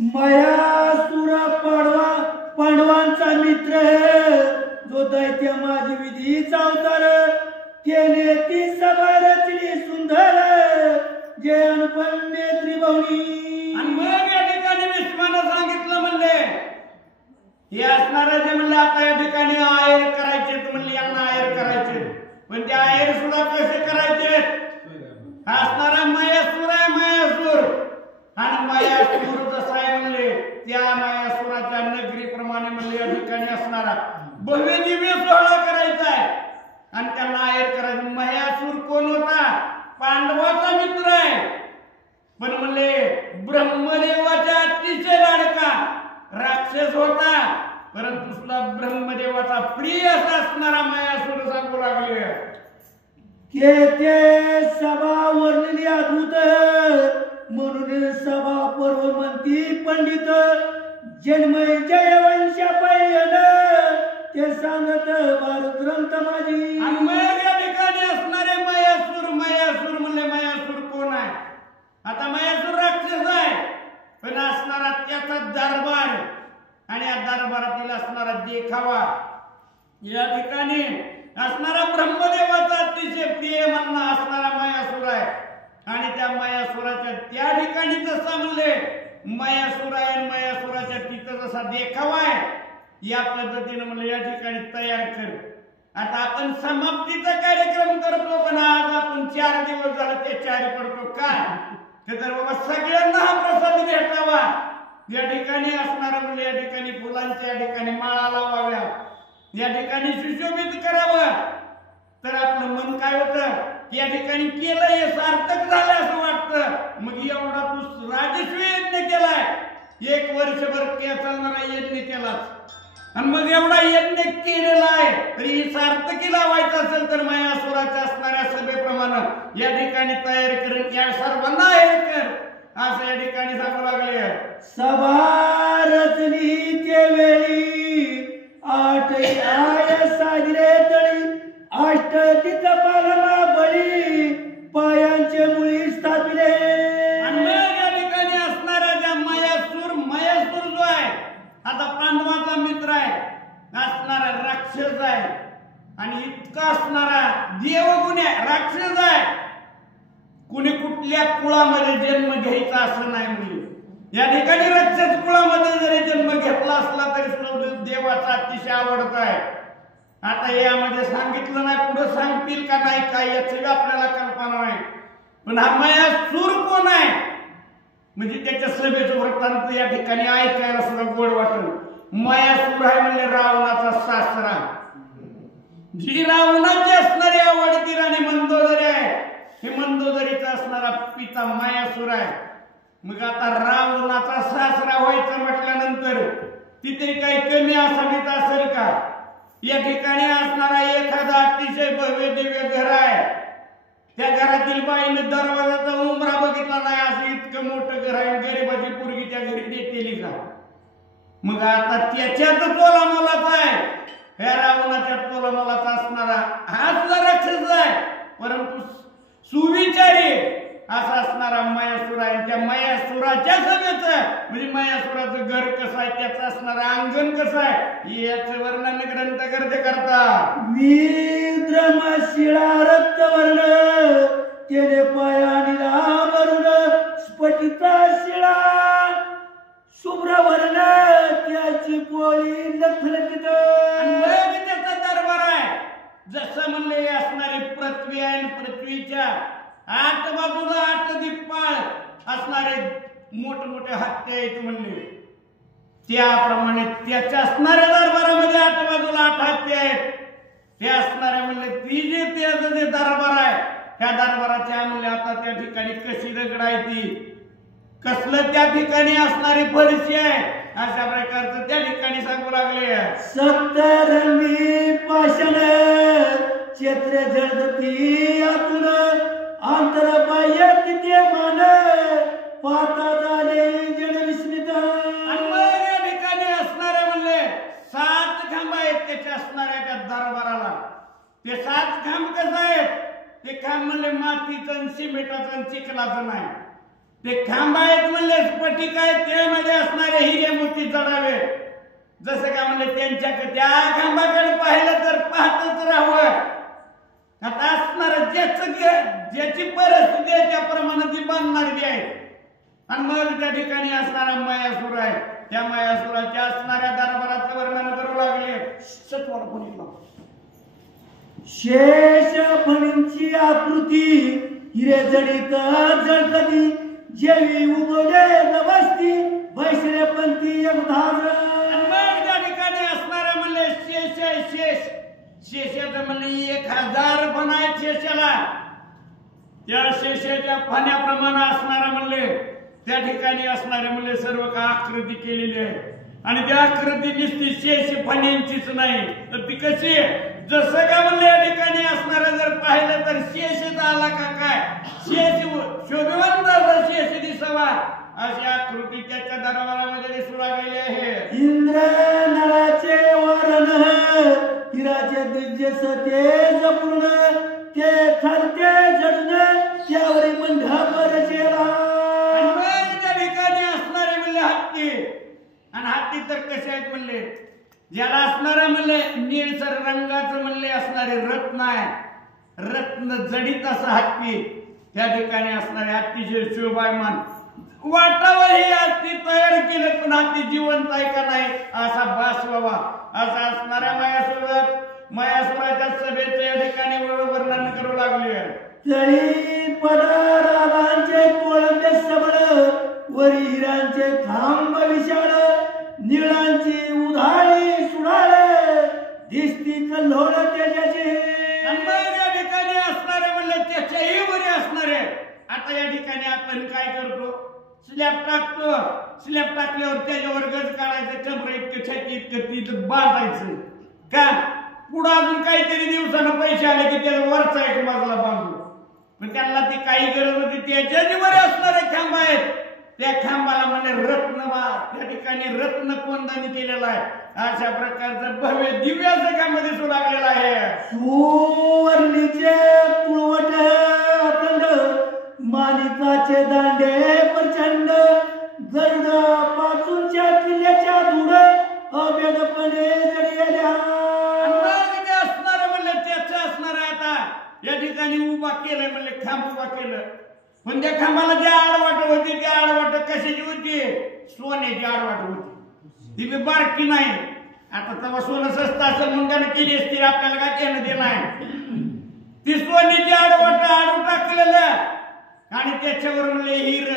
मयासुर पांडवांचा मित्र जो दैत्य माझी विधीचा अवतार त्याने ती सभा रचली सुंदर जे अनुपम्य त्रिभुवनी। आणि मग या ठिकाणी भीष्मानं सांगितलं म्हणले हे असणारे जे म्हणले आता या ठिकाणी आयर करायचे म्हणले यांना आयर करायचे पण ते आयर सुद्धा कसे करायचे असणारा मयासूर आहे मयासूर आणि मयासूर जसा आहे म्हणले त्या मयासुराच्या नगरीप्रमाणे म्हणले या ठिकाणी असणारा भव्य दिव्य सोहळा करायचा आहे आणि त्यांना आयर करायचं। मयासूर कोण होता पांडवाचा मित्र आहे पण म्हणले ब्रह्मदेवाच्या अतिशय लाडका राक्षस होता परंतु सुद्धा ब्रह्मदेवाचा प्रिय असणारा मयासूर सांगू लागले ते सभा वर्णली अद्भुत म्हणून सभा पर्व म्हणती पंडित जन्मय जय वंश पैन ते सांगत भारत ग्रंथ माझी। आणि मग या ठिकाणी असणारे मयासूर म्हणले मयासूर कोण आहे आता मयासूर राक्षस आहे पण असणारा त्याचा दरबार आणि या दरबारातील असणारा देखावा या ठिकाणी असणारा ब्रह्मदेवाचा अतिशय प्रिय म्हणणं असणारा मयासूर आहे आणि त्या मयासुराच्या त्या ठिकाणी जसा म्हणले मयासूर आहे मयासुराच्या तिथं जसा देखावा आहे या पद्धतीने म्हणले या ठिकाणी तयार कर। आता आपण समाप्तीचा कार्यक्रम करतो पण आज आपण 4 दिवस झाले ते 4 पडतो का तर बाबा सगळ्यांना हा प्रसाद भेटावा या ठिकाणी असणारा म्हणजे या ठिकाणी फुलांच्या या ठिकाणी माळा लावाव्या या ठिकाणी सुशोभित करावं तर आपलं मन काय होतं या ठिकाणी केलं हे सार्थक झालं असं वाटतं। मग एवढा तू राजस्व यज्ञ केलाय 1 वर्षभर चालणारा यज्ञ केलाच आणि मग एवढा यज्ञ केलेला आहे तरी सार्थकी लावायचं असेल तर मयासुराच्या असणाऱ्या सभेप्रमाणे या ठिकाणी तयार करून या सर्वांना हे कर असं या ठिकाणी सांगू लागले। सभा रचली ते वेळी 8 आय साजरे तळी अष्ट तिथ पालमा बळी पायांचे मुळी स्थापिले। आणि या ठिकाणी असणारा ज्या मयासूर जो आहे आता पांडवाचा मित्र आहे असणारा राक्षस आहे आणि इतका असणारा देवगुण आहे राक्षस आहे कुणी कुठल्या कुळामध्ये जन्म घ्यायचा असं नाही म्हणजे या ठिकाणी राक्षस कुळामध्ये जरी जन्म घेतला असला तरी सुद्धा देवाचा अतिशय आवडत आहे। आता यामध्ये सांगितलं नाही पुढे सांगतील का नाही काय याची आपल्याला कल्पना नाही पण हा मयासूर कोण आहे म्हणजे त्याच्या सभेचं वृत्तांत या ठिकाणी ऐकायला सुद्धा गोड वाटत। मयासूर आहे म्हणजे रावणाचा सासरा जी रावणाची असणारी आवडती राणी मंदोदरी आहे हे मंदोदरीचा असणारा पिता मयासूर आहे। मग आता रावणाचा सासरा व्हायचं म्हटल्यानंतर तिथे काही कमी असावीत असेल का या ठिकाणी असणारा एखादा अतिशय भव्य दिव्य घर आहे त्या घरातील बाईने दरवाजाचा उंबरा बघितला नाही असं इतकं मोठं घर आहे गरीबाची पोरगी त्या घरी देतेली का मग आता त्याच्यात तोला मोलाचा आहे ह्या रावणाच्या तोला मोलाचा असणारा हा सुद्धा राक्षस आहे परंतु सुविचारी असा असणारा मयासूर आहे त्या मयासुराच्या सभेचं म्हणजे मयासुराचं घर कसं आहे त्याचं असणारं अंगण कसं आहे याचं वर्णन ग्रंथकर्ते करतात। विद्रमशिळा रक्तवर्ण तेने पायानी लांबरून स्फटिका शिळा शुभ्रवर्ण त्याची पोळी लखलखित आणि त्याचा दरबार आहे जसं म्हणले असणारी पृथ्वी आहे पृथ्वीच्या 8 बाजूला 8 दिप्पाळ असणारे मोठमोठे हत्ती आहेत म्हणले त्याप्रमाणे त्याच्या असणाऱ्या दरबारामध्ये 8 बाजूला 8 हत्ती आहेत ते असणारे म्हणले ती जे त्याचं जे दरबार आहे त्या दरबाराच्या म्हणले आता त्या ठिकाणी कशी दगड आहे ती कसलं त्या ठिकाणी असणारी फरशी आहे अशा प्रकारचं त्या ठिकाणी सांगू लागले। सप्तरंगी पाषाण क्षेत्र जडती आतून अंतर बाह्य तिथे मान पाता झाले जन विस्मित। आणि मग या ठिकाणी असणारे म्हणले 7 खांब आहेत त्याच्या असणाऱ्या त्या दरबाराला ते 7 खांब कसं आहेत ते खांब म्हणले मातीचं सिमेंटाचं चिखलाचं नाही ते खांब आहेत म्हणले स्फटिक आहेत त्यामध्ये असणार हिरे मोती जडावे. जसं का म्हणले त्यांच्याकडे त्या खांबाकडे पाहिलं तर पाहतच राहावं. आता असणार ज्याची परिस्थिती आहे त्याप्रमाणे ती बांधणारी आहे. आणि मग त्या ठिकाणी असणारा मयासूर आहे. त्या मयासुराच्या असणाऱ्या दरबाराचं वर्णन करू लागले. सत्वर फणीला शेष फणींची आकृती हिरे जडित जळकती जेवी उगवले नवस्ती वैश्रे पंथी धार. त्या ठिकाणी असणारा म्हणले शेष आहे. शेषाचं म्हणले 1000 फण आहेत शेषाला. त्या शेषाच्या फण्याप्रमाणे असणारा म्हणले त्या ठिकाणी असणारे म्हणले सर्व का आकृती केलेली आहे. आणि त्या आकृती दिसती शेष फण्यांचीच नाही तर ती कशी जसं का म्हणले या ठिकाणी असणारा जर पाहिलं तर शेष आला का काय शेष शोभिवंत शेष दिसावा अशी आकृती त्याच्या दरबारामध्ये दिसू लागलेली आहे. इंद्र नराचे वरण हिराचे दिग्जस तेज पूर्ण ते ठरते जडण त्यावरी मंडप रचेला. त्या ठिकाणी असणारे म्हणले हत्ती. आणि हत्ती तर कसे आहेत म्हणले ज्याला असणारे म्हणले निळसर रंगाचं म्हणले असणारे रत्न आहे. रत्न जडित असं हत्ती त्या ठिकाणी असणारे अतिशय शोभायमान वाटावं हे हत्ती तयार केले. पण हत्ती जिवंत आहे का नाही असा भास व्हावा असा असणाऱ्या मयासुराच्या सभेचं या ठिकाणी वर्णन करू लागले. तळी पदारांचे तोळंबे सबळ वरी हिरांचे खांब विशाळ निळांची उधाळी सुडाळ दिसती कल्होळ तेजाची. या ठिकाणी असणारे म्हणले त्याच्याही वरी असणारे. आता या ठिकाणी आपण काय करतो स्लॅब टाकतो. स्लॅब टाकल्यावर त्याच्यावर गज काढायचं कमर इतकं छाती इतकं तिथं बांधायचं का पुढं अजून काहीतरी दिवसानं पैसे आले की त्याला वरचा एक बाजूला बांधू. पण त्यांना ती काही गरज होती. त्याच्या वर असणारे खांब आहेत त्या खांबाला म्हणजे रत्न त्या ठिकाणी रत्न कोंदानी केलेला आहे. अशा प्रकारचं भव्य दिव्य असं खांब दिसू लागलेला आहे. सुवर्णीचे तुळवट अखंड माणिकाचे दांडे प्रचंड गरुड पासूनच्या किल्ल्याच्या धूळ अभेदपणे जडलेल्या. असणार म्हणलं त्याचं असणार आहे. आता या ठिकाणी उभा केलंय म्हणले खांब उभा केलं. पण त्या खांबाला जी आडवाट होती ती आडवाट कशाची होती सोन्याची आडवाट होती. ती बी बारकी नाही. आता तेव्हा सोनं स्वस्त असेल म्हणून त्यानं केली असती आपल्याला काय केलं ते नाही. ती सोन्याची आडवाट आडू टाकलेलं आणि त्याच्यावर म्हणले हिर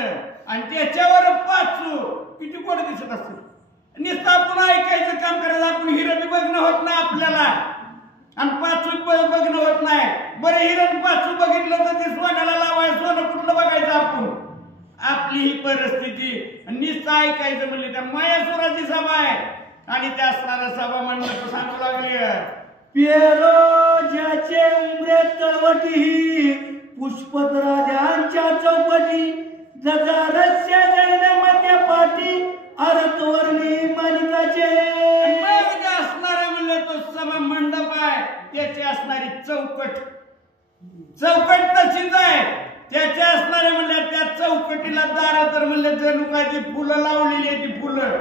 आणि त्याच्यावर पाचू किती गोड दिसत असत. नुसतं आपण ऐकायचं काम करायचं आपण हिरं बी बघणं होत नाही आपल्याला आणि पाचू बघणं होत नाही. बरं हिरण पाचू बघितलं तर ते सोन्याला लावायचं सोनं कुठलं बघायचं आपण. आपली ही परिस्थिती नुसतं ऐकायचं म्हणले त्या मयासुराची सभा आहे आणि त्या असणारा सभा मंडप सांगू लागले. पेरो ज्याचे उमरे तळवटी पुष्पत राजांच्या चौपटी जगारस्य जैन मध्य पाठी अरतवर्णी मानिकाचे. असणारा म्हणले तो सभा मंडप आहे त्याची असणारी चौकट तशीच आहे. त्याच्या असणारे म्हणले त्या चौकटीला दारा तर म्हणले जणू काय ती फुलं लावलेली आहे. ती फुलं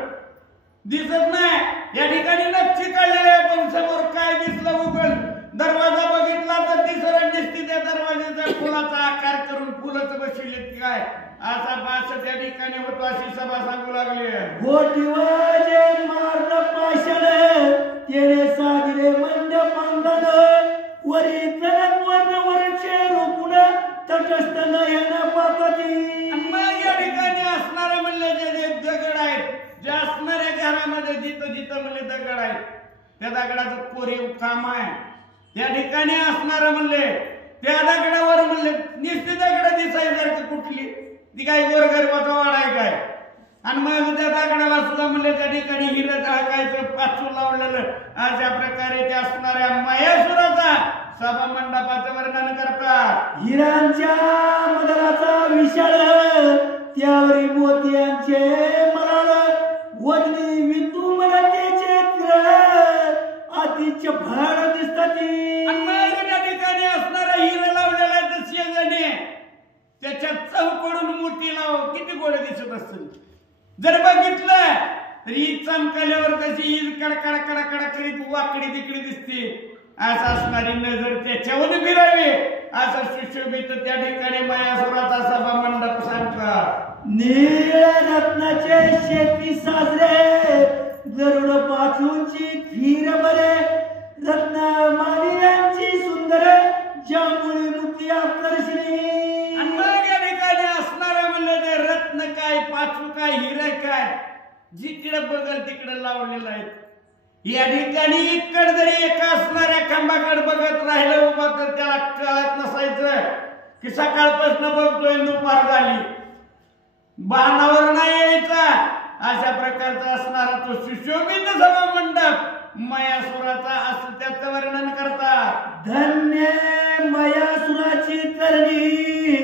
दिसत नाही. या ठिकाणी नक्षी काढलेली आहे पण समोर काय दिसलं उघड दरवाजा बघितला तर दिसत दिसते त्या दरवाजाचा फुलाचा आकार करून फुलंच बसले काय असा भास त्या ठिकाणी होतो अशी सभा सांगू लागली. गोटीवाजे मार्ग पाषाण तेरे साजिरे मंडप अंगण वरी तनक वर्ण वरचे रोपुण तटस्थ नयन पातती. या ठिकाणी असणारे म्हणले जे दगड आहेत जे असणाऱ्या घरामध्ये जिथं जिथं म्हणले दगड आहेत त्या दगडाचं कोरीव काम आहे. त्या ठिकाणी असणार म्हणले त्या दगडावर म्हणले निश्चित दगड दिसायसारखं कुठली ती काही गोरगरिबाचा वाडा आहे काय. आणि मग त्या दगडाला सुद्धा म्हणले त्या ठिकाणी हिरं टाकायचं पाचू लावलेलं अशा प्रकारे त्या असणाऱ्या मयासुराचा सभा मंडपाचं वर्णन करतात. हिरांच्या मदराचा विशाळ त्यावरी मोत्यांचे मराळ वजनी वितू मराठीचे किरण अतिच भाड दिसतात. त्या ठिकाणी असणारा हिरं लावलेला आहे शेजारी त्याच्या चौकडून मोठी लाव किती गोड दिसत असतील. जर बघितलं तर ईद चमकल्यावर कशी ईद कडकडा कडकडा करीत वाकडी तिकडे दिसते, असं असणारी नजर त्याच्यावर फिरावी असं सुशोभित त्या ठिकाणी मयासुराचा सभा मंडप सांगतात. नीळ रत्नाचे शेती साजरे, गरुड पाचूंची खीर बरे, रत्न मानियांची सुंदर, जांभुळी मुती आकर्षणी. आणि मग या ठिकाणी असणारे म्हणले ते रत्न काय, पाचू काय, हिरे काय, जिकडे बघल तिकडे लावलेलं आहे. या ठिकाणी इकडे जरी एका असणाऱ्या खांबाकडे बघत राहिलं उभा तर त्याला कळत नसायचं की सकाळपासून बघतोय दुपार झाली, बाणावर नाही यायचा. अशा प्रकारचा असणारा तो सुशोभित सभा मंडप मयासुराचा असं त्याचं वर्णन करतात. धन्य मयासुराची करणी,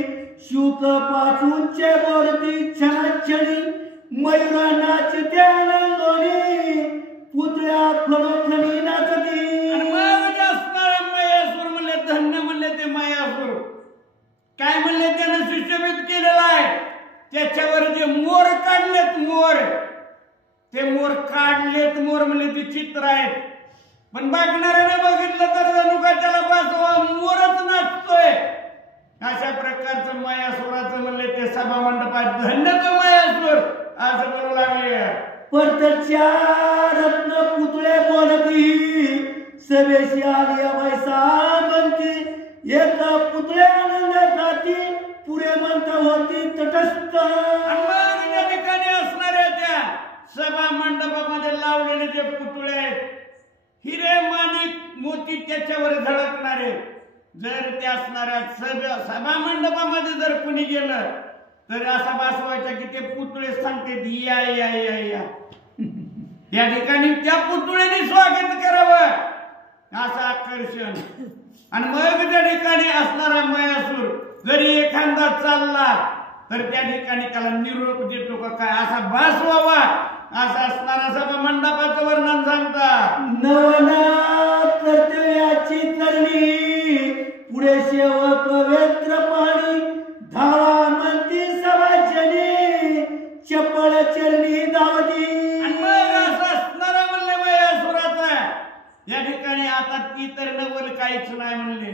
शूक पाचूंचे बोलती छाछडी, मयुरा नाचते आनंदोनी, पुतळ्या खणोखणी नाचती. मग असणारा मयासुर म्हणले, धन्य म्हणले ते मयासुर. काय म्हणले त्यानं सुशोभित केलेलं आहे, त्याच्यावर जे मोर काढलेत, मोर ते मोर काढलेत, मोर म्हणले ते चित्र आहेत. पण बघणाऱ्याने बघितलं तर जणू का त्याला बसवा मोरच नाचतोय. अशा प्रकारचं मयासुराचं म्हणले ते सभा मंडपात धन्य तो मयासुर असं बोलू लागले. परतच्या रत्न पुतळे बोलती, सभेशी आली अभयसा म्हणती, एका पुतळे आनंद खाती, पुढे म्हणता होती तटस्थ. त्या ठिकाणी असणाऱ्या त्या सभा मंडपामध्ये लावलेले जे पुतळे आहेत, हिरे माणिक मोती त्याच्यावर झळकणारे, जर त्या असणाऱ्या सभा मंडपामध्ये जर कुणी गेलं तर असा भासवायचा की ते पुतळे सांगते या या या या. या ठिकाणी त्या पुतळ्याने स्वागत करावं असं आकर्षण. आणि मग त्या ठिकाणी असणारा मयासुर जरी एखादा चालला तर त्या ठिकाणी त्याला निरोप देतो का काय असा भास व्हावा असं असणारा सभा मंडपाचं वर्णन सांगतात. नवना कर्तव्याची करणी, पुढे सेवक वेत्र पाणी, धावा म्हणती सभाजनी, चपळ चरणी धावती. मग असं असणारा म्हणले मयासुराचा या ठिकाणी आता ती तर नवल काहीच नाही म्हणले.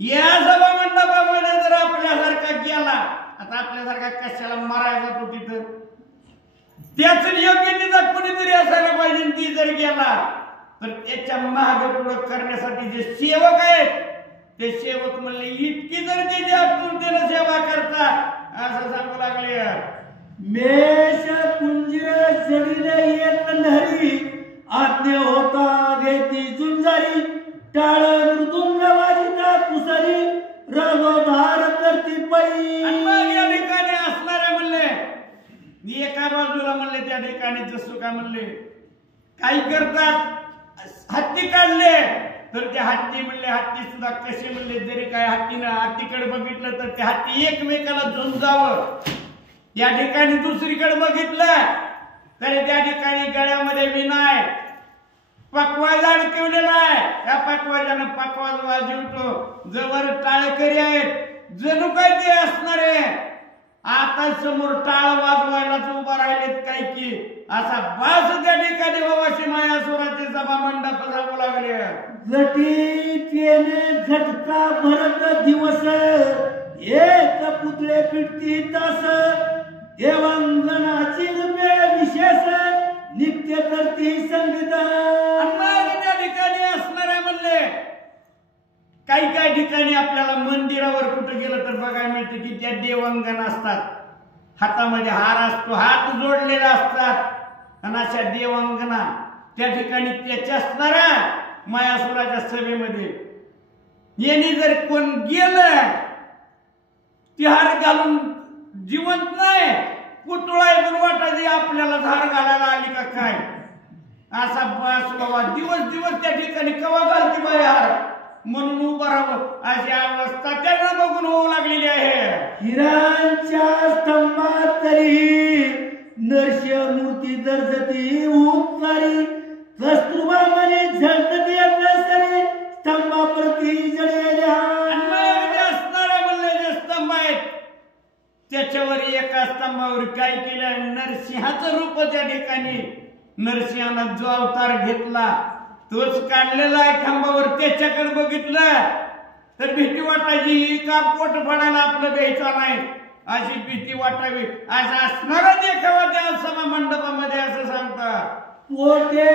या सभा मंडपामध्ये जर आपल्यासारखा गेला, आता आपल्यासारखा कशाला मारायला जातो तिथं, त्याच योग्यतेचा कोणीतरी असायला पाहिजे. ती जर गेला तर त्याच्या मागे पुढं करण्यासाठी जे सेवक आहेत ते सेवक म्हणले इतकी जर त्याची आतुरतेने सेवा करतात असं सांगू लागले. मेष कुंजीर जडीले येत लहरी, आज्ञा होता घेती झुंजारी, टाळ मृदुंग वाजिता कुसरी, रगोधार करती पई. मग या ठिकाणी असणारे म्हणले एका बाजूला म्हणले त्या ठिकाणी जसं का म्हणले काही करतात, हत्ती काढले तर ते हत्ती म्हणले हत्ती सुद्धा कसे म्हणले जरी काय हत्तीनं हत्तीकडे बघितलं तर ते हत्ती एकमेकाला झुंजावं. या ठिकाणी दुसरीकडे बघितलं तरी त्या ठिकाणी गळ्यामध्ये विनाय पकवाज अडकवलेला आहे. त्या पकवाजानं पकवाज वाजवतो. जवळ टाळकरी आहेत जणू काय ते असणारे आता समोर टाळ वाजवायलाच उभा राहिलेत काय की असा बास त्या ठिकाणी बाबाशी मयासुराचे सभा मंडप सांगू लागले. जटीतेने झटका भरत दिवस, एक पुतळे पिटती तास, देवांगणाची रूपे विशेष, नित्य करती संगीत. त्या ठिकाणी असणारे म्हणले काही काही ठिकाणी आपल्याला मंदिरावर कुठे गेलं तर बघायला मिळते की त्या देवांगण असतात, हातामध्ये हार असतो, हात जोडलेला असतात आणि अशा देवांगणा त्या ठिकाणी त्याच्या असणाऱ्या मयासुराच्या सभेमध्ये यांनी जर कोण गेलं ती हार घालून जिवंत नाही पुतळा पण वाटायची आपल्याला धार घालायला आली का काय असा बस बाबा दिवस दिवस त्या ठिकाणी कवा घालती बाई हार म्हणून उभं राहावं अशी अवस्था त्यांना बघून होऊ लागलेली आहे. हिरांच्या स्तंभात तरी नरस्य मूर्ती दर्शती उपकारी, कस्तुरबा मनी झळकती सरी, स्तंभाप्रती जळलेल्या. असणारे म्हणले जे स्तंभ आहेत त्याच्यावर एक एका स्तंभावर काय केलं, नरसिंहाचं रूप त्या ठिकाणी नरसिंहानं जो अवतार घेतला तोच काढलेला आहे खांबावर. त्याच्याकडे बघितलं तर भीती वाटायची, ही का पोट फाडायला आपलं द्यायचा नाही अशी भीती वाटावी. असा असणारा देखावा त्या सभा मंडपामध्ये असं सांगतात. पोटे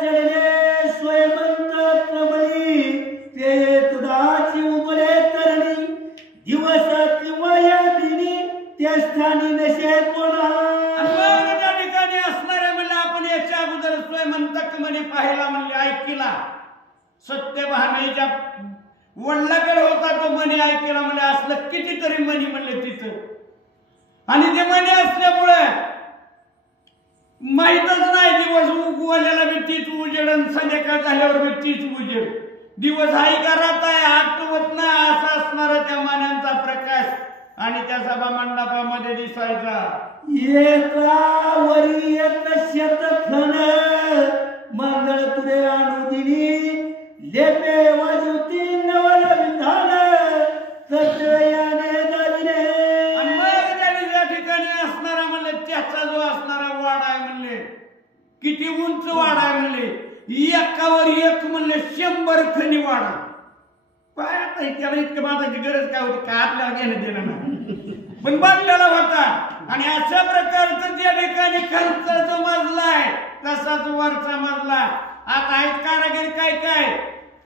जळले स्वयंवंत प्रबळी, ते दुधाची उबळे तरणी, दिवस किंवा या दिनी त्या स्थानी नशे कोणा. त्या ठिकाणी असणारे म्हणले आपण याच्या अगोदर स्वयंवंतक म्हणे पाहिला, म्हणले ऐकिला. सत्यभामेच्या वडिलाकडे होता तो मणी ऐकिला, म्हणजे असलं कितीतरी मणी म्हणले तिथं. आणि ते मणी असल्यामुळे माहीतच नाही दिवस उगवलेला बी तीच उजेड आणि संध्याकाळ झाल्यावर बी तीच उजेड. दिवस हाय का रात आहे आठवत नाही असा असणारा त्या मान्यांचा प्रकाश आणि त्या सभा मंडपामध्ये दिसायचा. एका वरी एक शतखन मंगळ तुरे अनुदिनी, लेपे वाजवती नवल विधान सत्ययाने दाविले. आणि मग त्यांनी त्या ठिकाणी असणारा म्हणले त्याचा जो असणारा वाडा आहे म्हणले, किती उंच वाडा आहे म्हणले, एकावर एक म्हणले 100 खणी वाडा. काय आता त्याला इतकं बांधायची गरज काय होती, काय आपल्याला घेणं देणं नाही, पण बांधलेला होता. आणि अशा प्रकारचं त्या ठिकाणी खालचा जो मजला आहे तसाच वरचा मजला. आता आहेत कारागीर काय काय,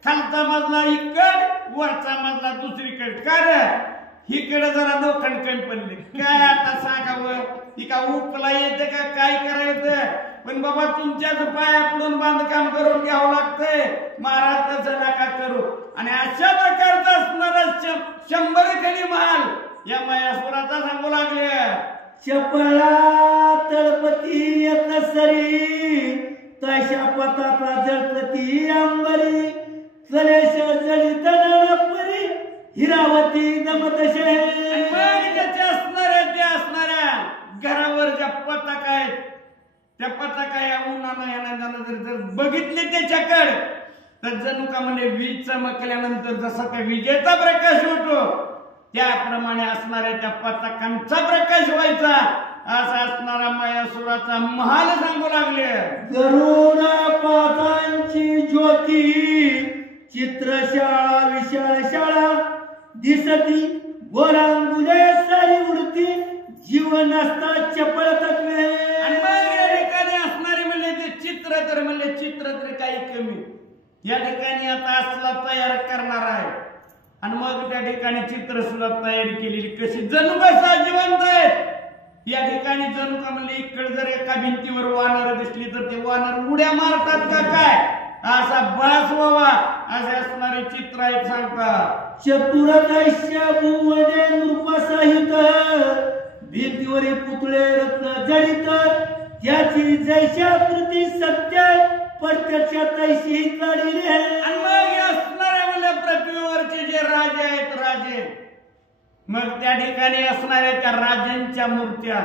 खालचा मजला इकड, वरचा मजला दुसरीकडे. कारण इकडे जरा लोखंड कमी पडले, काय आता सांगावं, ही का उकला येते का काय करायचं. पण बाबा तुमच्याच पाया पडून बांधकाम करून घ्यावं लागतंय, महाराज तसं नका करू. आणि अशा प्रकारचा असणारा 100 खणी महाल या मयासुराचा सांगू लागले. चपळा तळपती एक सरी, तशा पताचा जळपती अंबरी, चलेश जळित नरपरी, हिरावती दमतशे. त्याच्या असणाऱ्या घरावर ज्या पताका आहेत त्या पताका या उन्हानं यानं जर बघितले त्याच्याकडे तर जणू का म्हणजे वीज चमकल्यानंतर जसा त्या विजेचा प्रकाश होतो त्याप्रमाणे असणाऱ्या त्या पताकांचा प्रकाश व्हायचा. असा असणारा मयासुराचा महाल सांगू लागले. गरुड पातांची ज्योती, चित्रशाळा विशाळ शाळा, दिसती गोरांगुले सारी उडती, जीवन असता चपळ तत्वे. आणि मग या ठिकाणी असणारे म्हणले ते चित्र तर म्हणले चित्र तर काही कमी, या ठिकाणी आता असला तयार करणार आहे. आणि मग त्या ठिकाणी चित्र सुद्धा तयारी केलेली, कशी जणू कसा जिवंत आहेत. या ठिकाणी जणू का म्हणले इकडे जर एका भिंतीवर वानर दिसली तर ते वानर उड्या मारतात का काय, असा बास व्हावा असे असणारे चित्र आहेत सांगतात. चतुर दैश्य भुवने नृपसहित, भिंतीवरील पुतळे रत्न जडित, त्याची जैशा कृती सत्य, प्रत्यक्ष तैशी काढिले. आणि मग असणाऱ्या म्हणले पृथ्वीवरचे जे राजे आहेत राजे, मग त्या ठिकाणी असणाऱ्या त्या राजांच्या मूर्त्या,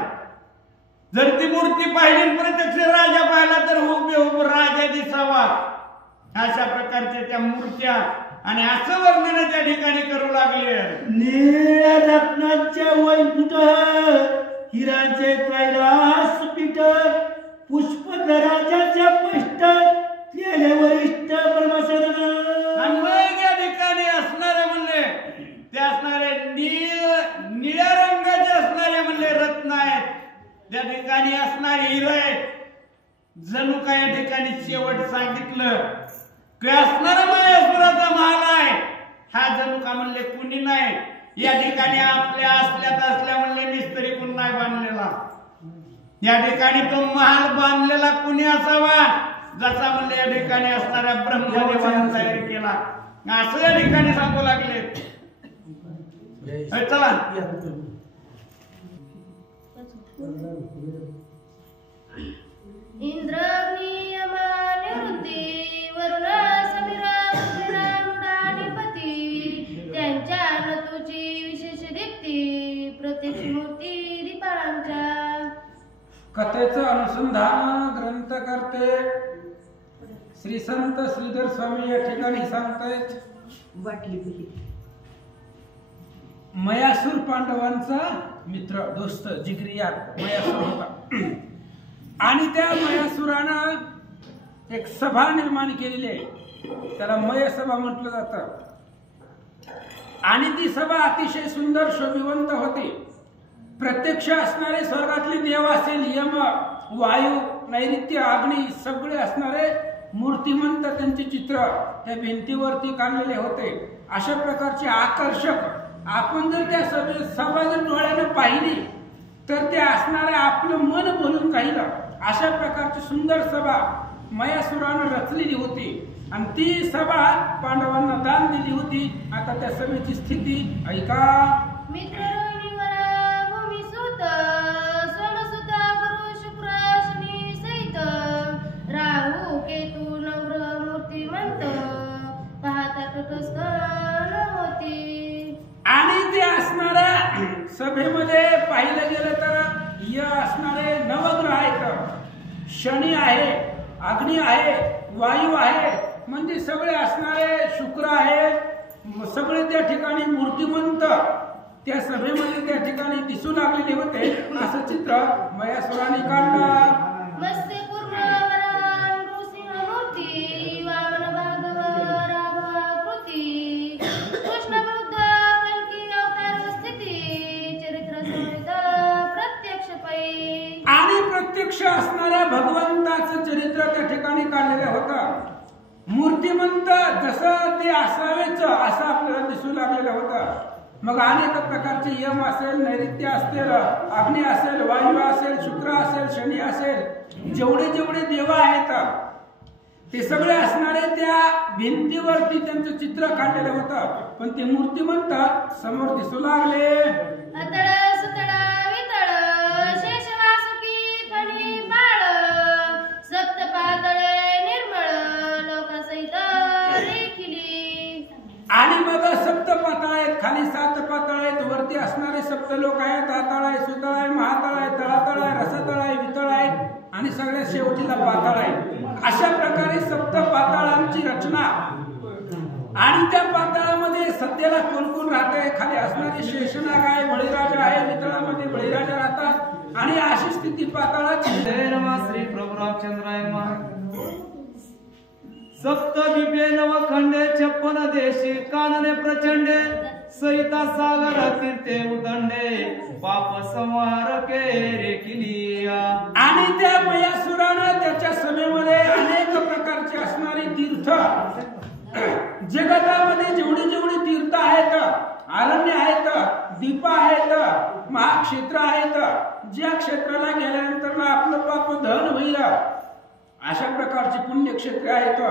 जर ती मूर्ती पाहिली प्रत्यक्ष राजा पाहिला तर हुबेहूब राजा दिसावा अशा प्रकारच्या त्या मूर्त्या. आणि असं वर्णन त्या ठिकाणी करू लागले. निळ्या रत्नाच्या वैकुंठ, हिरांचे कैलास पीठ, पुष्पधराच्या पष्ट, केले वरिष्ठ परमसदन. आणि मग या ठिकाणी असणारे म्हणले ते असणारे निळ्या रंगाचे असणारे म्हणले रत्न आहेत, त्या ठिकाणी असणारे हिरे आहेत. जणू काय या ठिकाणी शेवट सांगितलं की असणारा मयासुराचा महाल आहे हा जणू का म्हणले कुणी नाही, या ठिकाणी आपल्या असल्या म्हणले मिस्त्री कुणी नाही बांधलेला. या ठिकाणी तो महाल बांधलेला कुणी असावा जसा म्हणले या ठिकाणी असणाऱ्या ब्रह्मदेवाने तयार केला. असं या ठिकाणी सांगू लागले. चला इंद्राग्नी यमा निवृत्ती, वरुण समीरा मुडाधिपती, त्यांच्या नतुची विशेष दीप्ती, प्रत्यक्ष मूर्ती दीपाळांच्या. कथेचं अनुसंधान ग्रंथ करते श्री संत श्रीधर स्वामी या ठिकाणी सांगतायत. मयासूर पांडवांचा मित्र दोस्त जिगरी यार मयासूर होता आणि त्या मयासुरानं एक सभा निर्माण केलेली आहे, त्याला मयसभा म्हटलं जातं आणि ती सभा अतिशय सुंदर शोभिवंत होती. प्रत्यक्ष असणारे स्वर्गातले देव असेल, यम, वायू, नैऋत्य, अग्नी सगळे असणारे मूर्तिमंत त्यांचे चित्र त्या भिंतीवरती काढलेले होते. अशा प्रकारचे आकर्षक आपण जर त्या सभा जर डोळ्याने पाहिली तर ते असणारे आपलं मन बोलून राहिलं. अशा प्रकारची सुंदर सभा मयासुरानं रचलेली होती आणि ती सभा पांडवांना दान दिली होती. आता त्या सभेची स्थिती ऐका. मित्र भूमिसुत सोमसुत गुरु शुक्र शनी सहित राहू केतू नवग्रह मूर्तिमंत पाहता तटस्थ होती. आणि ते असणाऱ्या सभेमध्ये पाहिलं गेलं तर या असणारे नवग्रह आहेत, शनी आहे, अग्नी आहे, वायू आहे, म्हणजे सगळे असणारे शुक्र आहे, सगळे त्या ठिकाणी मूर्तिमंत त्या सभेमध्ये त्या ठिकाणी दिसू लागलेले होते. असं चित्र मयासुराने काढलं. मस्ते पूर्ण वरान नृसिंह मूर्ती वामन भागव राघवाकृती कृष्ण बुद्ध कल्की अवतार स्थिती चरित्र समेत प्रत्यक्ष पै. आणि प्रत्यक्ष असणाऱ्या भगवंताचं चरित्र त्या ठिकाणी काढलेलं होतं. मूर्तिमंत जसं ते असावेच असं आपल्याला दिसू लागलेलं होतं. मग अनेक प्रकारचे यम असेल, नैऋत्य असेल, अग्नी असेल, वायू असेल, शुक्र असेल, शनी असेल, जेवढे जेवढे देव आहेत ते सगळे असणारे त्या भिंतीवरती त्यांचं चित्र काढलेलं होतं. पण ते मूर्तिमंत समोर दिसू लागले. अतळ सुतळ वितळ शेष वासुकी फणी बाळ सप्त पातळे निर्मळ लोकसहित रेखिली. आणि मग सप्त पातळ आहेत, खाली 7 पातळ आहेत, वरती असणारे सप्त लोक आहेत. आतळ आहे, सुतळ आहे, महातळ आहे, तळातळ आहे, रसतळ आहे, वितळ आहे आणि सगळ्या शेवटीला पाताळ आहे. अशा प्रकारे सप्त पाताळांची रचना. आणि त्या पाताळामध्ये सध्याला कोण कोण राहते? खाली असणारे शेषनाग आहे, बळीराजा आहे, वितळामध्ये बळीराजा राहतात आणि अशी स्थिती पाताळाची. श्री प्रभू रामचंद्राय सप्त दिव्ये नवखंडे 56 देशी कानने प्रचंडे सरिता सागर तीर्थे उदंडे पाप संहार केली. आणि त्या मयासुरानं त्याच्या सभेमध्ये अनेक प्रकारचे असणारी तीर्थ, जगतामध्ये जेवढी जेवढी तीर्थ आहेत, अरण्य आहेत, दीप आहेत, महाक्षेत्र आहेत, ज्या क्षेत्राला गेल्यानंतर आपलं पाप धन होईल अशा प्रकारची पुण्यक्षेत्रे आहेत,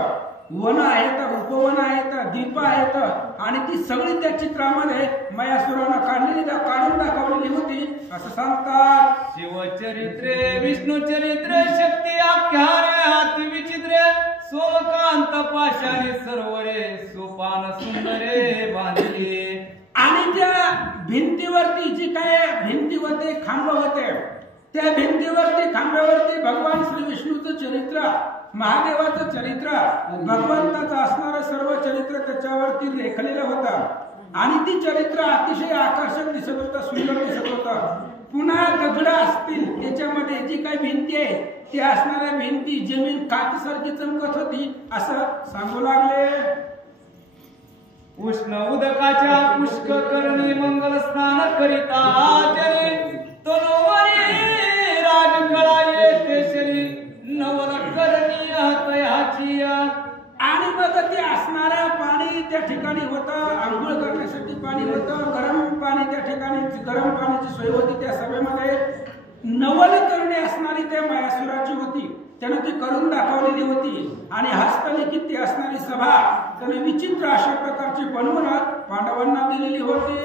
वन आहेत, उपवन आहेत, दीप आहेत आणि ती सगळी त्या चित्रामध्ये मयासुरानं काढून दाखवलेली होती असं सांगतात. शिवचरित्रे विष्णू चरित्रे शक्ती आख्याने अति विचित्रे सोमकांत पाशाने सरोवरे सोपान सुंदरे बांधले. आणि त्या भिंतीवरती जी काय भिंतीवरती खांब होते त्या भिंतीवरती खांब्यावरती भगवान श्री विष्णूचं चरित्र, महादेवाचं चरित्र, भगवंताचं असणारं सर्व चरित्र त्याच्यावरती रेखलेलं होतं. आणि ती चरित्र अतिशय आकर्षक दिसत होतं, सुंदर दिसत होतं. पुन्हा दगड असतील त्याच्यामध्ये जी काही भिंती आहे ती असणाऱ्या भिंती जमीन काचसारखी चमकत होती असं सांगू लागले. उष्ण उदकाच्या पुष्करणी मंगल स्नान करिता जनी तनोवरी राजकळा येते शरी नवल करणी तयाची. आणि मग ते असणाऱ्या पाणी त्या ठिकाणी होतं, आंघोळ करण्यासाठी पाणी होतं, गरम पाणी त्या ठिकाणी, गरम पाण्याची सोय होती त्या सभेमध्ये. नवल करणे असणारी त्या मयासुराची होती, त्यानं ती करून दाखवलेली होती. आणि हस्तलिखित ती असणारी सभा त्याने विचित्र अशा प्रकारची बनवून पांडवांना दिलेली होती.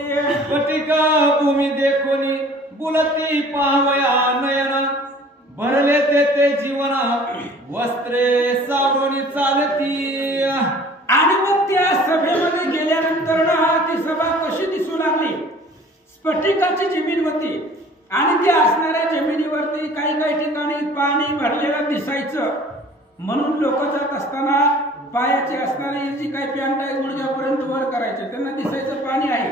पटिका भूमी देखोनी बुलती पाहवया नयन भरले ते जीवन वस्त्रे सावरोनी चालती. आणि मग त्या सभेमध्ये गेल्यानंतर ती सभा कशी दिसू लागली? स्फटिकाची जमीन होती आणि त्या असणाऱ्या जमिनीवरती काही काही ठिकाणी पाणी भरलेलं दिसायचं. म्हणून लोक जात असताना पायाची असणारी जी काही पॅन्ट आहे गुडघ्यापर्यंत वर करायचे, त्यांना दिसायचं पाणी आहे.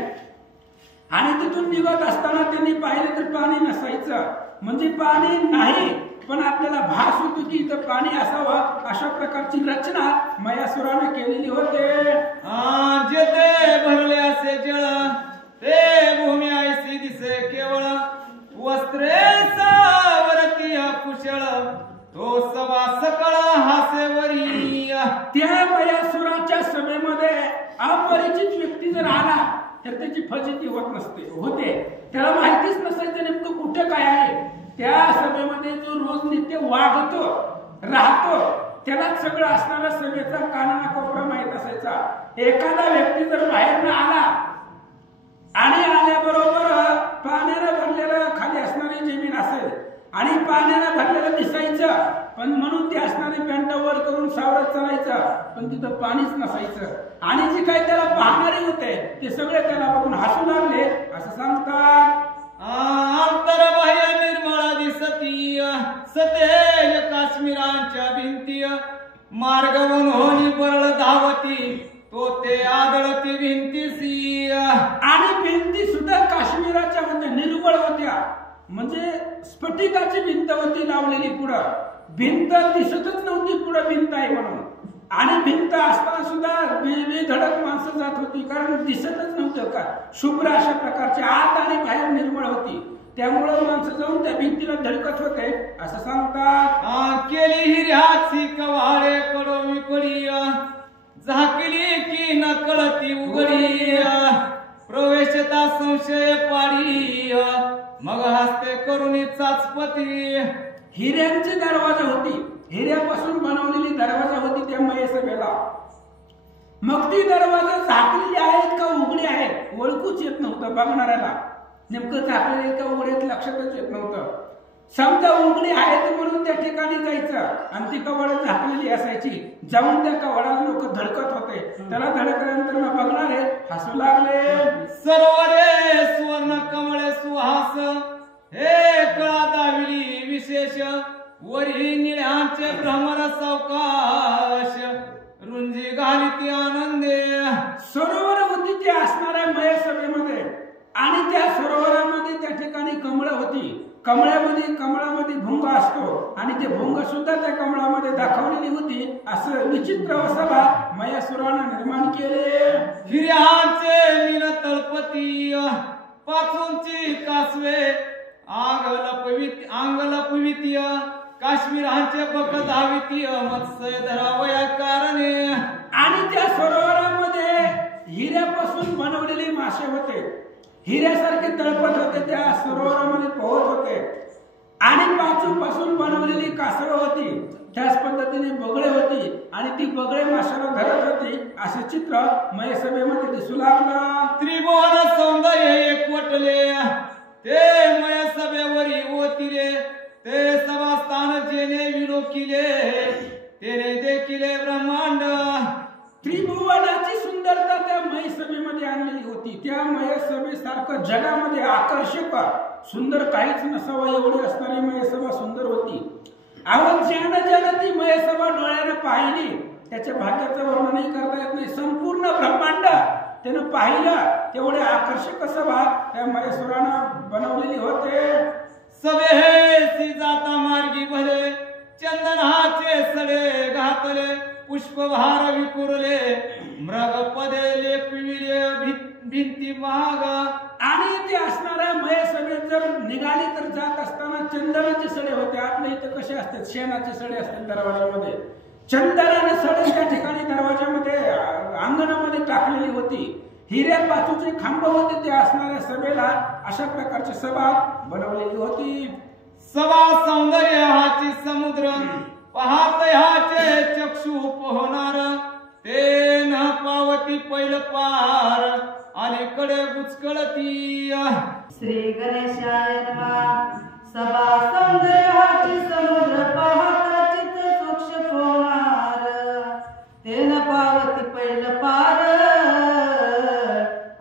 आणि तिथून निघत असताना त्यांनी पाहिलं तर पाणी नसायचं, म्हणजे पाणी नाही, पण आपल्याला भास होतो की इथं पाणी असावं, अशा प्रकारची रचना मयासुराने केलेली होते. जेथे भरले असे जळ ते भूमी ऐसी दिसे केवळ, वस्त्रे सावरती कुशळ तो सवा सकळ हासेवरी. त्या मयासुराच्या सभेमध्ये अपरिचित व्यक्ती जर आला तर त्याची फजिती होते. त्याला माहितीच नसायचं नेमकं कुठे काय आहे. त्या सभेमध्ये जो रोज नित्य वागतो राहतो त्याला सगळं असणारा सभेचा काना कोपरा माहित असायचा. एखादा व्यक्ती जर बाहेर आला आणि आल्याबरोबर पाण्यानं भरलेलं खाली असणारी जमीन असेल आणि पाण्यानं भरलेलं दिसायचं, पण म्हणून ते असणारी पॅन्ट वर करून सावरत चालायचं, पण तिथं पाणीच नसायचं. आणि जे काही त्याला पाहणारे होते ते सगळे त्याला बघून हसू लागले असं सांगतात. अंतरबाह्य निर्मळा दिसती सतेज काश्मीरांच्या भिंती, मार्गवून होनी बरळ धावती तो ते आदळती भिंतीसी. आणि भिंती सुद्धा काश्मीराच्या होत्या, निर्मळ होत्या, म्हणजे स्फटिकाची भिंत होती लावलेली. पुढं भिंत दिसतच नव्हती पुढं भिंत आहे म्हणून. आणि भिंत असताना सुद्धा बेधडक माणसं जात होती, कारण दिसतच नव्हतं का शुभ्र अशा प्रकारची, आत आणि बाहेर निर्मळ होती. त्यामुळं माणसं जाऊन त्या भिंतीला धडकत होते असं सांगतात. केली हिऱ्याची कवाडे कडोमी कडी, झाकली की न कळती उघडी, प्रवेशता संशय पाडी मग हस्ते करुणी चाचपती. हिऱ्यांची दरवाजा होती, हिऱ्यापासून बनवलेली दरवाजा होती त्या मयसभेला. मग ती दरवाजा झाकलेली आहेत का उघडी आहेत ओळखूच येत नव्हतं बघणाऱ्याला. नेमकं झाकलेले का उघडे लक्षातच येत नव्हतं. समजा उघडी आहेत म्हणून त्या ठिकाणी जायचं आणि ती कवाड झाकलेली असायची. जाऊन त्या कवाडाला लोक धडकत होते. त्याला धडकल्यानंतर मग बघणारे हसू लागले. सरोवरे सुवर्ण कमळे सुहास हे कळा दाविली विशेष, वरी निळ्यांचे भ्रमर सावकाश रुंजी घालिती आनंदे. सरोवर होती ती असणाऱ्या मयसभेमध्ये आणि त्या सरोवरामध्ये त्या ठिकाणी कमळं होती. कमळामध्ये भुंग असतो आणि ते भुंग सुद्धा त्या कमळामध्ये दाखवलेली होती. असं विचित्र सभा मयासुरानं निर्माण केले. हिऱ्यांचे मीन तळपती पाचूंची कासवे अंग लपवितीय, काश्मीरांचे बक धावितीय मत्स्य धरावया कारणे. आणि त्या सरोवरामध्ये हिऱ्यापासून बनवलेले मासे होते, हिऱ्यासारखे तळपत होते, त्या सरोवरामध्ये पोहत होते. आणि पाचूपासून बनवलेली कासव होती, त्याच पद्धतीने बगळे होती आणि ती बगळे माशाला धरत होती. असे चित्र मयसभेमध्ये दिसू लागलं. त्रिभुवन सौंदर्य एकवटले ते मयसभेवरी ओतिले, ते सभास्थान जेने विलोकिले तेने देखिले ब्रह्मांड. त्रिभुवनाची सुंदरता त्या मयसभेमध्ये आणलेली होती. त्या मयसभेसारखं जगामध्ये आकर्षक सुंदर काहीच नसावं एवढी असणारी मयसभा सुंदर होती. ज्यानं ती मयसभा डोळ्यानं पाहिली त्याच्या भाग्याचं वर्णनही करता येत नाही. संपूर्ण ब्रह्मांड त्यानं पाहिलं तेवढे आकर्षक सभा त्या मयसुरानं बनवलेली होते. सभे हे जाता मार्गी भले, चंदनाचे सडे घातले, पुष्पभार विकुरले, मृग पदे लेपविले भिंती महाग. आणि ते असणाऱ्या मयसभेत जर निघाली तर जात असताना चंदनाचे सडे होते. आपल्या इथं कसे असतात शेणाचे सडे असतात दरवाजामध्ये, चंदनाने सडे त्या ठिकाणी दरवाजामध्ये अंगणामध्ये टाकलेली होती. हिऱ्या पाचूचे खांब होते ते असणाऱ्या सभेला. अशा प्रकारची सभा बनवलेली होती. सभा सौंदर्य हाची समुद्र पाहत ह्याचे चक्षु पोहणार, ते न पावती पैल पार आणि कडे बुचकळती. श्री गणेशाय नमः. सभा सौंदर्य हाची समुद्र पाहत चित्त सूक्ष्म पोहणार, ते न पावती पैल पार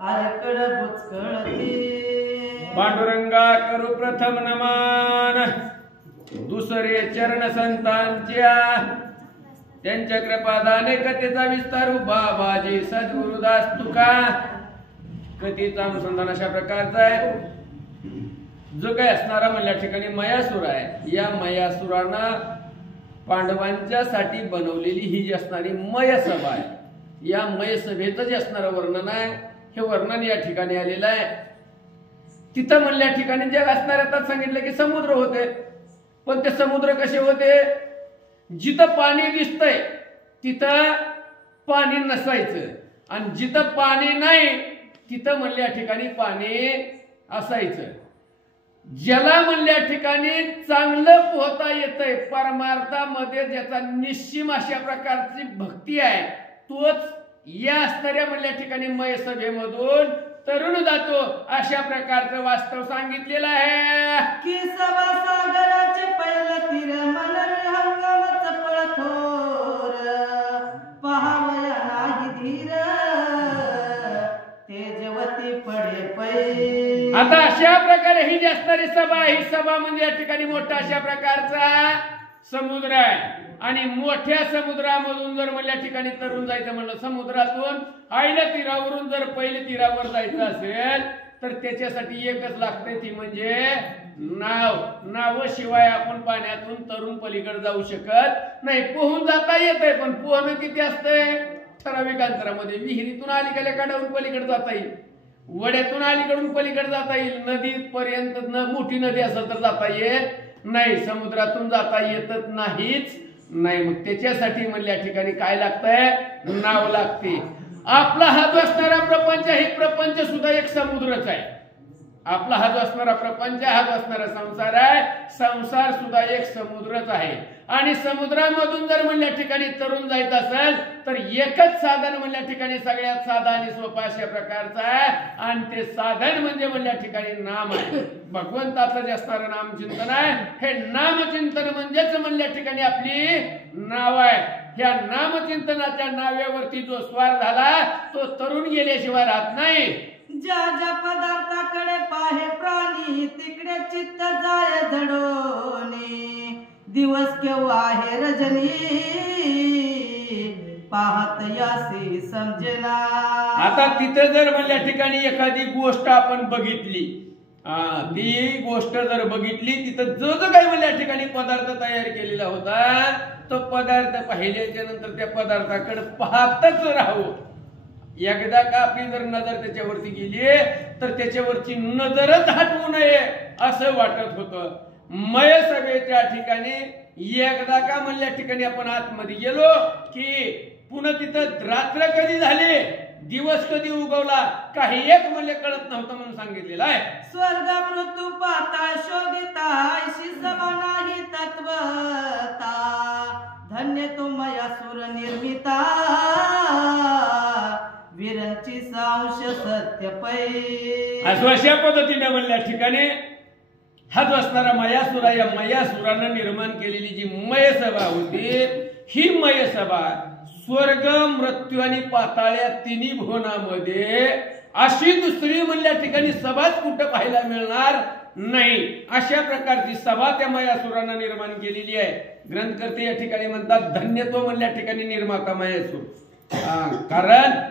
आणि कडे बुचकळती. पांडुरंगा करू प्रथम नमन, दुसरे चरण संतांच्या, त्यांच्या कृपादाने कथेचा विस्तार बाबाजी सद्गुरुदास तुका. कथेचा अनुसंधान अशा प्रकारचा आहे. जो काही असणारा म्हणल्या ठिकाणी मयासूर आहे, या मयासुरानं पांडवांच्यासाठी बनवलेली ही जी असणारी मयसभा आहे, या मयसभेचं जे असणारं वर्णन आहे, हे वर्णन या ठिकाणी आलेलं आहे. तिथं म्हणल्या ठिकाणी जे असणाऱ्या आता सांगितलं की समुद्र होते, पण ते समुद्र कसे होते? जिथं पाणी दिसतंय तिथं पाणी नसायचं, आणि जिथं पाणी नाही तिथं म्हणल्या ठिकाणी पाणी असायचं. ज्याला म्हणल्या ठिकाणी चांगलं पोहता येतंय, परमार्थामध्ये ज्याचा निश्चिम अशा प्रकारची भक्ती आहे, तोच या असणाऱ्या म्हणल्या ठिकाणी मयसभेमधून तरुण जातो. अशा प्रकारचं वास्तव सांगितलेलं आहे की सभा सागराचे पहिलं तीर मनवी हंगामाचं पळथोर पहावया नाही धीर तेजवती पडे पै. आता अशा प्रकारे ही जी असणारी सभा, ही सभा म्हणजे या ठिकाणी मोठा अशा प्रकारचा समुद्र आहे, आणि मोठ्या समुद्रामधून जर म्हणल्या ठिकाणी तरुण जायचं म्हणलं, समुद्रातून आईल्या तीरावरून जर पहिले तीरावर जायचं असेल तर त्याच्यासाठी एकच लागते, ती म्हणजे नाव. नावाशिवाय आपण पाण्यातून तरुण पलीकडे जाऊ शकत नाही. पोहून जाता येतंय, पण पोहणं किती असतंय? ठराविक अंतरामध्ये. विहिरीतून अलीकडे काढून पलीकडे जाता येईल, वड्यातून अलीकडून पलीकडे जाता येईल, नदीत पर्यंत मोठी नदी असेल तर जाता येत नाही, समुद्रातून जाता येतच नाहीच नाही. मग त्याच्यासाठी म्हणल्या ठिकाणी काय लागतंय? नाव लागते. आपला हा जो असणारा प्रपंच, हे प्रपंच सुद्धा एक समुद्रच आहे. आपला हा जो असणारा प्रपंच, हा जो असणारा संसार आहे, संसार सुद्धा एक समुद्रच आहे. आणि समुद्रामधून जर म्हणल्या ठिकाणी तरुण जायचं असेल तर एकच साधन म्हणल्या ठिकाणी सगळ्यात साधा आणि सोपा अशा प्रकारचं आहे, आणि ते साधन म्हणजे म्हणल्या ठिकाणी नाम आहे. भगवंताचं जे असणारं नामचिंतन आहे, हे नामचिंतन म्हणजेच म्हणल्या ठिकाणी आपली नाव आहे. ह्या नामचिंतनाच्या नावेवरती जो स्वार झाला तो तरुण गेल्याशिवाय राहत नाही. ज्या ज्या पदार्थाकडे पाहे प्राणी तिकडे चित्त जाय झडोनी दिवस केव्हा आहे रजनी पाहत यासी समजेना. आता तिथे जर म्हणल्या ठिकाणी एखादी गोष्ट आपण बघितली, ती गोष्ट जर बघितली, तिथं जो जो काही म्हणल्या ठिकाणी पदार्थ तयार केलेला होता, तो पदार्थ पाहिल्याच्या नंतर त्या पदार्थाकडे पाहतच राहावं. एकदा का आपली जर नजर त्याच्यावरती गेली तर त्याच्यावरची नजरच हटवू नये असं वाटत होतं. मयसभेच्या ठिकाणी एकदा का म्हणल्या ठिकाणी आपण आतमध्ये गेलो की पुन्हा तिथं रात्र कधी झाली, दिवस कधी उगवला, काही एक म्हणले कळत नव्हतं म्हणून सांगितलेलं आहे. स्वर्ग मृत्यू पाता शोधिता ऐशी सभा नाही तत्वता धन्य तो मयासूर निर्मिता वीरांची सांश सत्य पै. अशा पद्धतीने म्हणल्या ठिकाणी हा जो असणारा मयासुरा, या मयासुरानं निर्माण केलेली जी मयसभा होती, ही मयसभा स्वर्ग मृत्यू आणि पाताळ या तिन्ही भुवनामध्ये अशी दुसरी म्हणल्या ठिकाणी सभाच कुठं पाहायला मिळणार नाही. अशा प्रकारची सभा त्या मयासुरानं निर्माण केलेली आहे. ग्रंथकर्ते या ठिकाणी म्हणतात धन्यत्व म्हणल्या ठिकाणी निर्माता मयासूर. कारण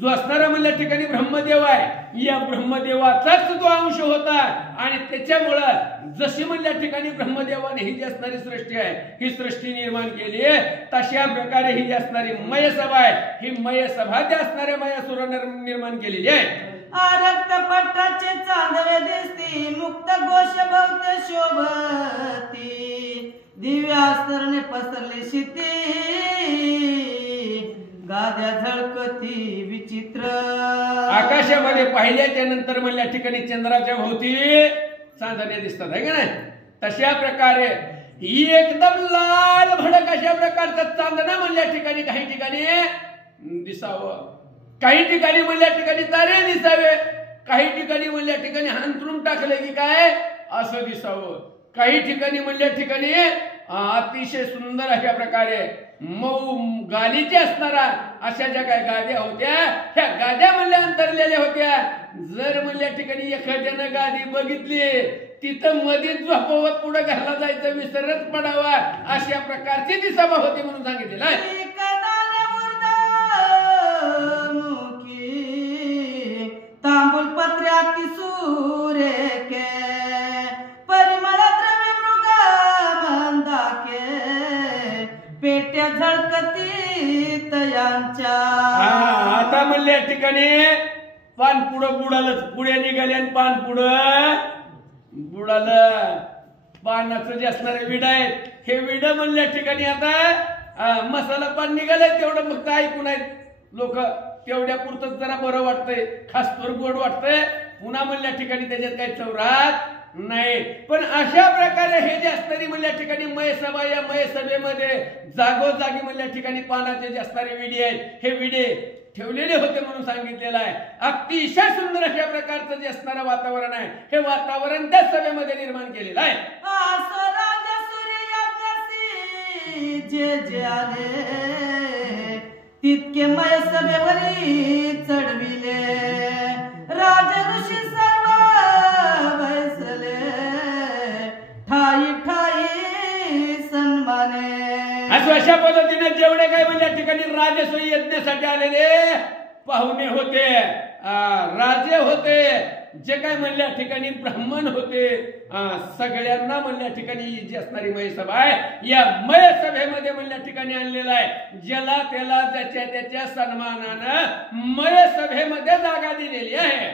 जो असणारा म्हणल्या ठिकाणी ब्रह्मदेव आहे, या ब्रह्मदेवाचाच तो अंश होता, आणि त्याच्यामुळं जशी म्हणल्या ठिकाणी ब्रह्मदेवाने ही जी असणारी सृष्टी आहे, ही सृष्टी निर्माण केली आहे, तशा प्रकारे ही जी असणारी मयसभा आहे, ही मयसभा त्या असणाऱ्या मयासुरानं निर्माण केलेली आहे. रक्त पट्टाचे चांदवे दिसती मुक्त घोष भवते शोभती दिव्यास्तरणे पसरले शिती गाद्या झळकती विचित्र. आकाशामध्ये पाहिल्याच्या नंतर म्हणल्या ठिकाणी चंद्राच्या भोवती चांदण्या दिसतात आहे का नाही, तशा प्रकारे ही एकदम लाल भडक अशा प्रकारचं चांदणा म्हणल्या ठिकाणी काही ठिकाणी दिसावं, काही ठिकाणी म्हणल्या ठिकाणी तारे दिसावे, काही ठिकाणी म्हणल्या ठिकाणी अंथरूण टाकले की काय असं दिसावं, काही ठिकाणी म्हणल्या ठिकाणी अतिशय सुंदर अशा प्रकारे मऊ गालीचे असणारा अशा ज्या काही गाद्या होत्या, ह्या गाद्या म्हणल्या अंतरलेल्या होत्या. जर म्हणल्या ठिकाणी एखाद्यानं गादी बघितली तिथं मध्येच झोपवत पुढे घरला जायचं विसरच पडावा, अशा प्रकारची ती सभा होती म्हणून सांगितलेलं आहे. त्या झळकतीत यांच्या. आता म्हणले या ठिकाणी पान पुढं बुडालच, पुढे निघाले आणि पान पुढं बुडालं. पानाचं जे असणारे विड आहेत हे विड म्हणल्या ठिकाणी आता मसाला पान निघालंय तेवढं फक्त ऐकून आहेत लोक, तेवढ्या पुरतच जरा बरं वाटतंय, खास तर गोड वाटतंय. पुन्हा म्हणल्या ठिकाणी त्याच्यात काही चौरात नाही. पण अशा प्रकारे हे जे असणारी म्हणल्या ठिकाणी मयसभा, या मयसभेमध्ये जागोजागी म्हणल्या ठिकाणी पानाचे जे असणारे विडे आहेत हे विडे ठेवलेले होते म्हणून सांगितलेलं आहे. अतिशय सुंदर अशा प्रकारचं जे असणारं वातावरण आहे हे वातावरण त्या सभेमध्ये निर्माण केलेलं आहे. असं राजा सूर्य जे जे आले तितके मय सभेवरी चढविले. राज ऋषी सर्व बैसले ठाई ठाई सन्माने. अशा पद्धतीने जेवढे काही म्हणजे ठिकाणी राजसूय यज्ञासाठी आलेले पाहुणे होते, राजे होते, जे काय म्हणल्या ठिकाणी ब्राह्मण होते, सगळ्यांना म्हणल्या ठिकाणी जी असणारी मयसभा आहे या मयसभेमध्ये म्हणल्या ठिकाणी आणलेला आहे. ज्याला त्याला ज्याच्या त्याच्या सन्मानानं मयसभेमध्ये जागा दिलेली आहे.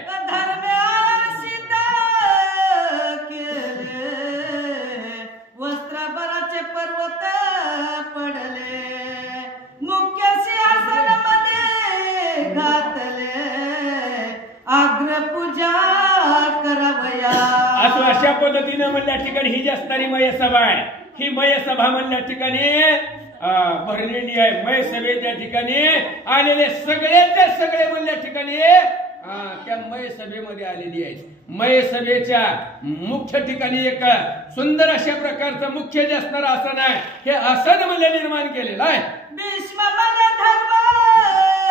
वस्त्राभराचे पर्वत पडले, मुख्य सिंहासनामध्ये घातले, अग्रपूजा करावया. अशा पद्धतीनं म्हणल्या ठिकाणी ही जी असणारी मयसभा आहे ही मयसभा म्हणल्या ठिकाणी भरलेली आहे. मयसभेच्या ठिकाणी आलेले सगळेचे सगळे म्हणल्या ठिकाणी त्या मयसभेमध्ये आलेली आहेत. मयसभेच्या मुख्य ठिकाणी एक सुंदर अशा प्रकारचं मुख्य जे असणारं आसन आहे हे आसन म्हणजे निर्माण केलेलं आहे. भीष्म मन धर्मराय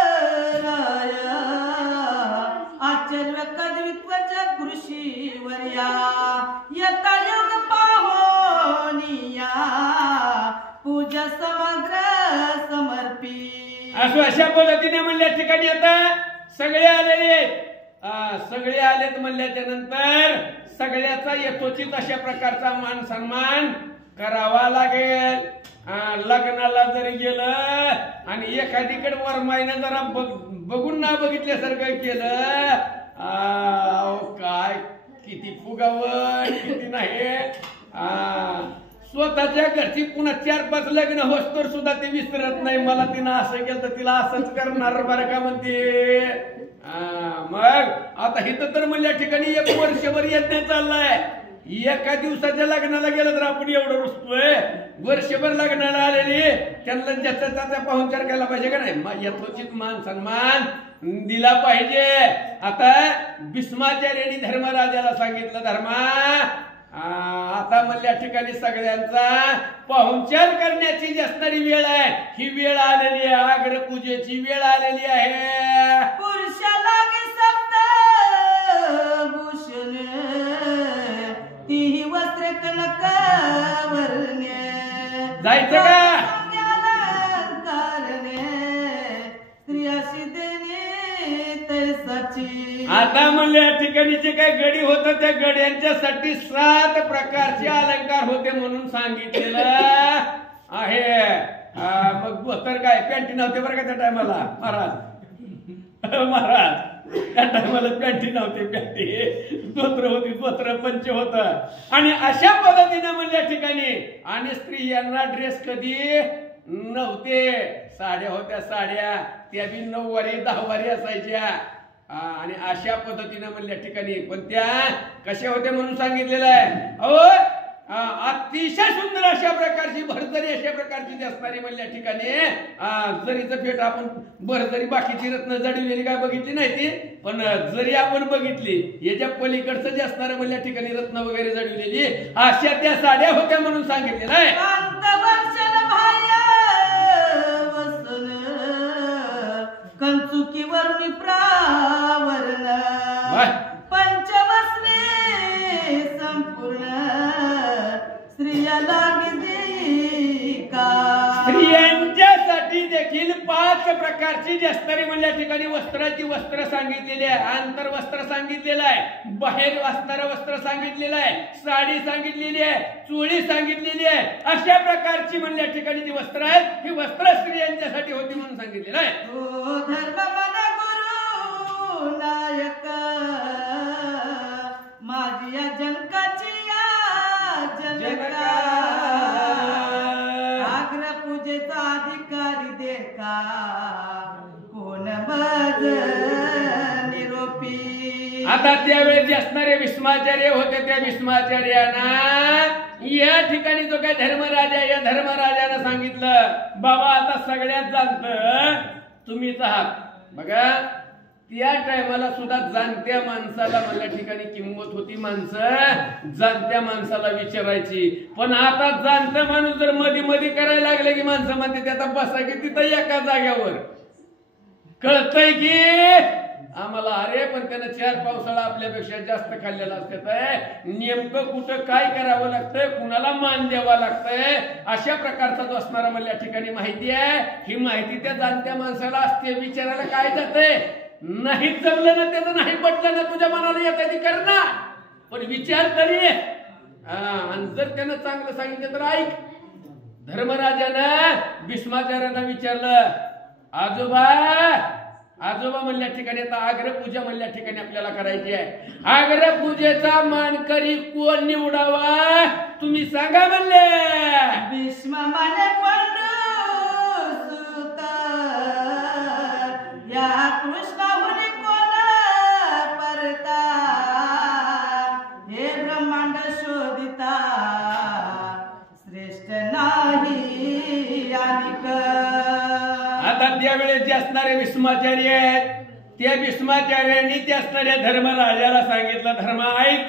आचार्य कद्वित्वच कृषीवर्या यथा योग पाहोनिया पूजा समग्र समर्पी. अशा पद्धतीने म्हणल्या ठिकाणी आता सगळे आलेले, सगळे आलेत म्हणल्याच्या नंतर सगळ्याचा यथोचित अशा प्रकारचा मान सन्मान करावा लागेल. लग्नाला जरी गेलं आणि एखादीकडे वरमाईनं जरा बघून ना बघितल्यासारखं केलं, काय किती फुगावं किती नाही. स्वतःच्या घरची पुन्हा 4-5 लग्न होस्तर सुद्धा ती विसरत नाही. मला तिनं असं केलं तर तिला असंच करणार बरं का म्हणते. मग आता इथं तर म्हणल्या ठिकाणी 1 वर्षभर यज्ञ चाललाय. एका दिवसाच्या लग्नाला गेलं तर आपण एवढं रुसतोय. वर्षभर लग्नाला आलेली त्यांना ज्याचा त्याचा पाहुणचार केला पाहिजे का नाही, यथोचित मान सन्मान दिला पाहिजे. आता भीष्माचार्यांनी धर्मराजाला सांगितलं, धर्मा आता म्हणल्या ठिकाणी सगळ्यांचा पाहुणचार करण्याची जी असणारी वेळ आहे ही वेळ आलेली आहे. अग्रपूजेची वेळ आलेली आहे. पुरुषाला सप्त भूषण तीही वस्त्र कनक वर्णे जायचं का स्त्रियाशी देणे तैसाची. आता म्हणल्या ठिकाणी जे काही गडी होत त्या गड्यांच्यासाठी 7 प्रकारचे अलंकार होते म्हणून सांगितलेलं आहे. मग धोतर काय पॅन्टी नव्हते बरं का त्या टायमाला महाराज त्या टायमाला पॅन्टी नव्हते, पॅन्टी धोत्र होती, धोत्र पंच होत. आणि अशा पद्धतीने म्हणल्या ठिकाणी आणि स्त्रियांना ड्रेस कधी नव्हते, साड्या होत्या, साड्या त्या बी 9 वारी 10 वारी असायच्या. आणि अशा पद्धतीने म्हणल्या ठिकाणी पण त्या कशा होत्या म्हणून सांगितलेलं आहे. अतिशय सुंदर अशा प्रकारची भरजरी अशा प्रकारची जी असणारी म्हणल्या ठिकाणी जरीचं पेट आपण भरजरी बाकीची रत्न जडविलेली काय बघितली नाही ती, पण जरी आपण बघितली याच्या पलीकडचं जे असणारं म्हणल्या ठिकाणी रत्न वगैरे जडविलेली अशा त्या साड्या होत्या म्हणून सांगितलेलं आहे. कंचुकी वरुणी प्रावरण पंचवस्त्रे संपूर्ण स्त्रिया लागी का. स्त्रियांच्यासाठी देखील देखील 5 प्रकारची जी असणारी म्हणल्या ठिकाणी वस्त्राची वस्त्र सांगितलेली आहे. आंतर वस्त्र सांगितलेलं आहे, बाहेर असणारं वस्त्र सांगितलेलं आहे, साडी सांगितलेली आहे, चोळी सांगितलेली आहे. अशा प्रकारची म्हणल्या ठिकाणी जी वस्त्र आहेत ही वस्त्र स्त्रियांच्यासाठी होती म्हणून सांगितलेलं आहे. ओ धर्म मन गुरु नायक माझी या जनकाची या जनका आग्र पूजेचा अधिकारी दे का कोण मज निरोपी. आता त्यावेळेस जे असणारे भीष्माचार्य होते त्या भीष्माचार्यांना या ठिकाणी जो काय धर्मराजा या धर्मराजानं सांगितलं बाबा आता सगळ्यात जाणत तुम्हीच आहात. बघा त्या टायमाला सुद्धा जाणत्या माणसाला मला ठिकाणी किंमत होती. माणसं जाणत्या माणसाला विचारायची. पण आता जाणतं माणूस जर मध्ये मध्ये करायला लागले की माणसं म्हणते आता बसा की तिथं एका जाग्यावर कळतंय की आम्हाला अरे पण त्यानं 4 पावसाळा आपल्यापेक्षा जास्त खाल्लेला असतात. नेमकं कुठं काय करावं लागतंय, कुणाला मान द्यावा लागतंय अशा प्रकारचा जो असणारा मला या ठिकाणी माहिती आहे. ही माहिती त्या जाणत्या माणसाला असते. विचारायला काय जातंय, नाही जमलं ना त्याचं नाही पटलं ना तुझ्या मनाला येतं ती कर ना, पण विचार तरी आणि जर त्यानं चांगलं सांगितलं तर ऐक. धर्मराजानं भीष्माचार्यांना विचारलं आजोबा आजोबा म्हणल्या ठिकाणी आता आग्रपूजा म्हणल्या ठिकाणी आपल्याला करायची आहे. आग्रपूजेचा मानकरी कोण निवडावा तुम्ही सांगा म्हणले. भीष्म म्हणे पंडू सुत या कृष्णाहुनी कोण परता हे ब्रह्मांड शोधिता श्रेष्ठ नाही आणिक. आता त्यावेळेस जे असणारे भीष्माचार्य आहेत त्या भीष्माचार्यांनी त्या असणाऱ्या धर्मराजाला सांगितलं धर्म ऐक